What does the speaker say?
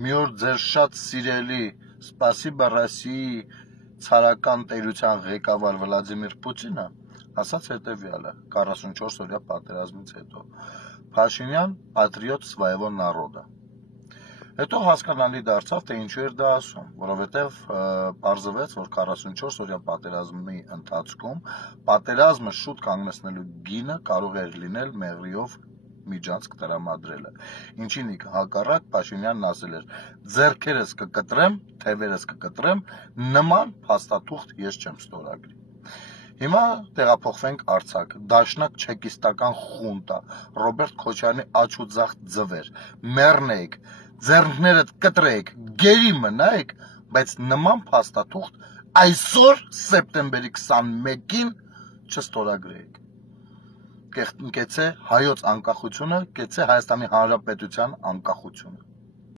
մի օր ձեր շատ սիրելի Սպասիբա Ռոսիայի ցարական տերության ղեկավար Վլադիմիր Պուտինը ասաց հետևյալը 44-օրյա պատերազմից հետո. Փաշինյան պատրիոտ своего народа։ Հետո հասկանալի դարձավ, թե ինչու էր դա ասում, որովհետև պարզվեց, որ 44-օրյա պատերազմի ընթացքում պատերազմը շուտ կանգնեցնելու գինը կարող էր լինել մեղրիով միջանցք տրամադրելը, ինչին հակառակ Փաշինյանն ասել էր. ձեռքերս կկտրեմ, թևերս կկտրեմ, նման փաստաթուղթ ես չեմ ստորագրի։ Հիմա տեղափոխվենք Արցախ, դաշնակ չեկիստական խունտա, Ռոբերտ Քոչարյանի աջ ու ձախ ձվեր, մեռնեիք, ձեռքներդ կտրեիք, գերի մնայիք, բայց նման փաստաթուղթ այսօր սեպտեմբերի 21-ին չստորագրեիք։ Կեցե հայոց անկախությունը, կեցե Հայաստանի Հանրապետության անկախությունը։